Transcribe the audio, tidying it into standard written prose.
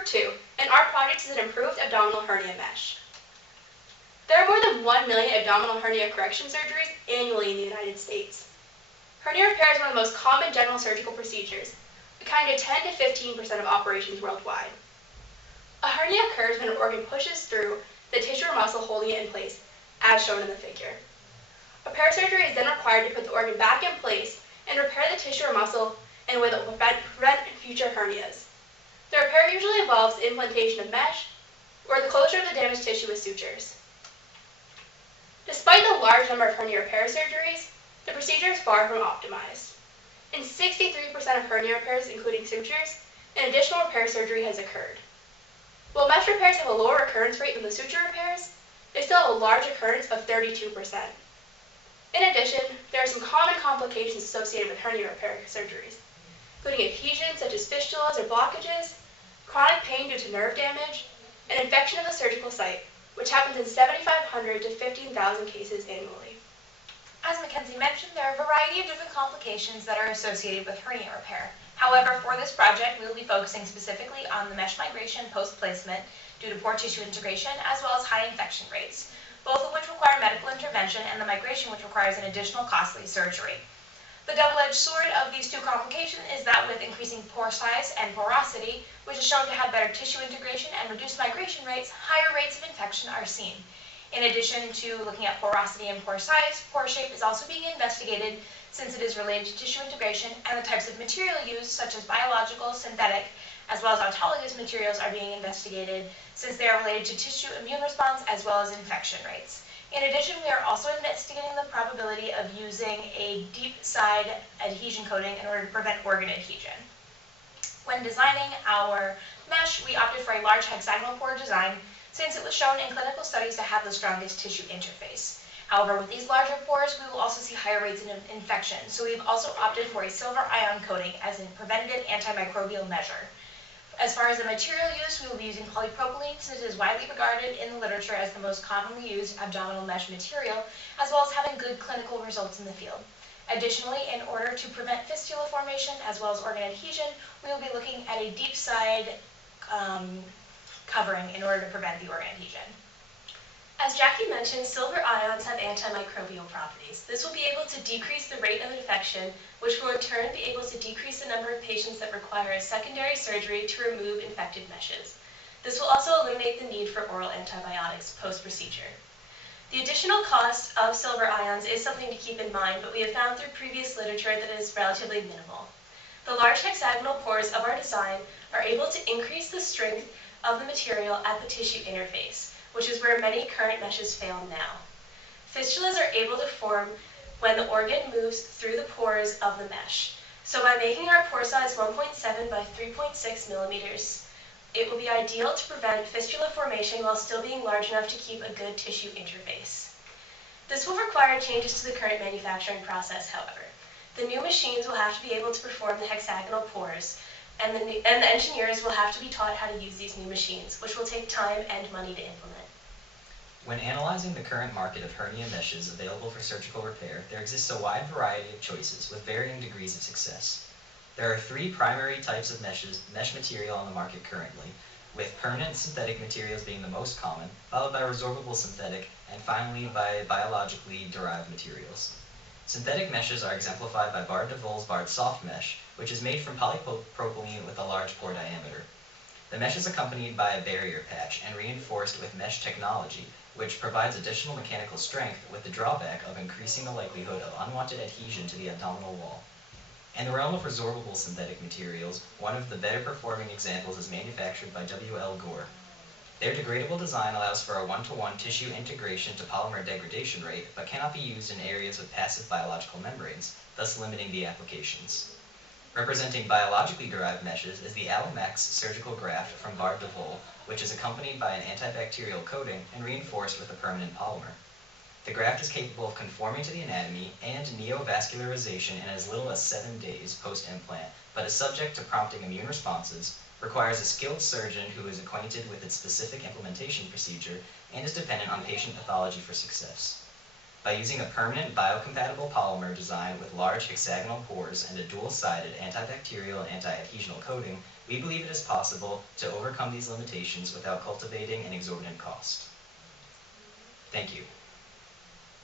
Group 2, and our project is an improved abdominal hernia mesh. There are more than 1 million abdominal hernia correction surgeries annually in the United States. Hernia repair is one of the most common general surgical procedures, accounting to 10 to 15% of operations worldwide. A hernia occurs when an organ pushes through the tissue or muscle holding it in place, as shown in the figure. Repair surgery is then required to put the organ back in place and repair the tissue or muscle in a way that will prevent future hernias. The repair usually involves implantation of mesh or the closure of the damaged tissue with sutures. Despite the large number of hernia repair surgeries, the procedure is far from optimized. In 63% of hernia repairs, including sutures, an additional repair surgery has occurred. While mesh repairs have a lower recurrence rate than the suture repairs, they still have a large occurrence of 32%. In addition, there are some common complications associated with hernia repair surgeries, including adhesions such as fistulas or blockages, chronic pain due to nerve damage, and infection of the surgical site, which happens in 7,500 to 15,000 cases annually. As Mackenzie mentioned, there are a variety of different complications that are associated with hernia repair. However, for this project, we will be focusing specifically on the mesh migration post-placement due to poor tissue integration as well as high infection rates, both of which require medical intervention, and the migration, which requires an additional costly surgery. The double-edged sword of these two complications is that with increasing pore size and porosity, which is shown to have better tissue integration and reduced migration rates, higher rates of infection are seen. In addition to looking at porosity and pore size, pore shape is also being investigated since it is related to tissue integration, and the types of material used, such as biological, synthetic, as well as autologous materials, are being investigated since they are related to tissue immune response as well as infection rates. In addition, we are also investigating the probability of using a deep side adhesion coating in order to prevent organ adhesion. When designing our mesh, we opted for a large hexagonal pore design since it was shown in clinical studies to have the strongest tissue interface. However, with these larger pores, we will also see higher rates of infection, so we've also opted for a silver ion coating as a preventative antimicrobial measure. As far as the material used, we will be using polypropylene since it is widely regarded in the literature as the most commonly used abdominal mesh material, as well as having good clinical results in the field. Additionally, in order to prevent fistula formation as well as organ adhesion, we will be looking at a deep side covering in order to prevent the organ adhesion. As Jackie mentioned, silver ions have antimicrobial properties. This will be able to decrease the rate of infection, which will in turn be able to decrease the number of patients that require a secondary surgery to remove infected meshes. This will also eliminate the need for oral antibiotics post-procedure. The additional cost of silver ions is something to keep in mind, but we have found through previous literature that it is relatively minimal. The large hexagonal pores of our design are able to increase the strength of the material at the tissue interface, which is where many current meshes fail now. Fistulas are able to form when the organ moves through the pores of the mesh. So by making our pore size 1.7 by 3.6 millimeters, it will be ideal to prevent fistula formation while still being large enough to keep a good tissue interface. This will require changes to the current manufacturing process, however. The new machines will have to be able to perform the hexagonal pores, and the engineers will have to be taught how to use these new machines, which will take time and money to implement. When analyzing the current market of hernia meshes available for surgical repair, there exists a wide variety of choices with varying degrees of success. There are three primary types of mesh material on the market currently, with permanent synthetic materials being the most common, followed by resorbable synthetic, and finally by biologically derived materials. Synthetic meshes are exemplified by Bard DeVol's Bard Soft Mesh, which is made from polypropylene with a large pore diameter. The mesh is accompanied by a barrier patch and reinforced with mesh technology, which provides additional mechanical strength with the drawback of increasing the likelihood of unwanted adhesion to the abdominal wall. In the realm of resorbable synthetic materials, one of the better performing examples is manufactured by W.L. Gore. Their degradable design allows for a one-to-one tissue integration to polymer degradation rate, but cannot be used in areas with passive biological membranes, thus limiting the applications. Representing biologically derived meshes is the Allomax surgical graft from Bard DeVol, which is accompanied by an antibacterial coating and reinforced with a permanent polymer. The graft is capable of conforming to the anatomy and neovascularization in as little as 7 days post-implant, but is subject to prompting immune responses, requires a skilled surgeon who is acquainted with its specific implementation procedure, and is dependent on patient pathology for success. By using a permanent biocompatible polymer design with large hexagonal pores and a dual-sided antibacterial and anti-adhesional coating, We believe it is possible to overcome these limitations without cultivating an exorbitant cost. Thank you.